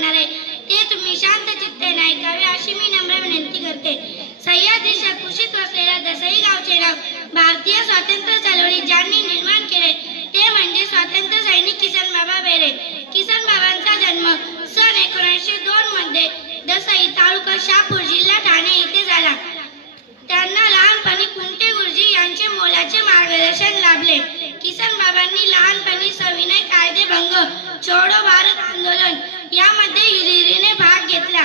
लागणार आहे. ते तुम्ही शांत चित्तेने ऐकावे अशी मी नम्र विनंती करते. सह्याद्रीच्या कुशीत असलेल्या दसई गावचे नाव भारतीय स्वातंत्र्य चळवळी ज्यांनी निर्माण केले ते म्हणजे स्वातंत्र्य सैनिक किसन बाबा बेरे. किसन बाबांचा जन्म सन एकोणीसशे दोन मध्ये दसई तालुका शापूर जिल्हा ठाणे येथे झाला. त्यांना लहानपणी कुंटे गुरुजी यांचे मोलाचे मार्गदर्शन लाभले. किसन बाबांनी लहानपणी सविनय कायदेभंग छोडो भारत आंदोलन यामध्ये हिरिरीने भाग घेतला.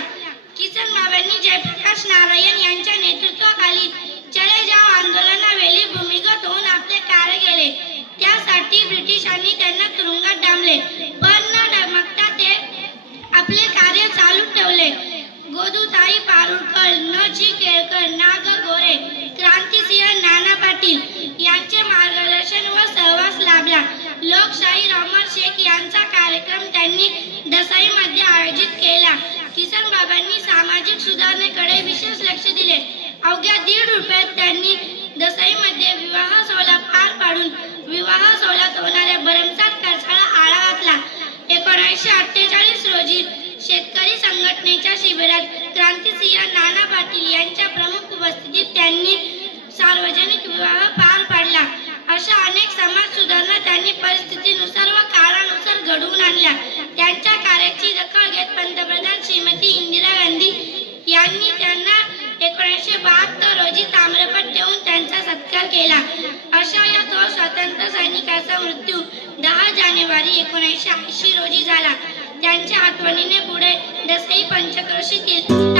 किसन बाबांनी जयप्रकाश नारायण यांच्या नेतृत्वाखाली चले जाव आंदोलनावेळी भूमिगत होऊन आपले कार्य केले. त्यासाठी ब्रिटिशांनी त्यांना तुरुंगात डांबले. पण न डगमगता ते आपले कार्य चालू ठेवले. गोदूताई पारुळकर जी केळकर नाग गोरे क्रांतिसिंह नाना पाटील यांचे मार्गदर्शन व सहवास लाभला. लोकशाही अमर शेख यांचा कार्य आर्थिक सुधारणेकडे विशेष लक्ष दिले. अवघ्या दीड रुपयात त्यांनी दसईमध्ये विवाह सोहळा पार पाडून विवाह सोहळ्यात होणाऱ्या भरमसाठ खर्चाला आळा घातला. एकोणीसशे अठ्ठेचाळीस रोजी शेतकरी संघटनेच्या शिबिरात क्रांतिसिंह नाना पाटील यांच्या बाबांनी त्यांना एकोणीसशे बहात्तर रोजी ताम्रपट देऊन त्यांचा सत्कार केला. अशा या थोर स्वातंत्र्य सैनिकाचा मृत्यू दहा जानेवारी एकोणीसशे ऐंशी रोजी झाला. त्यांच्या आठवणीने पुढे दसई पंचक्रोशीतील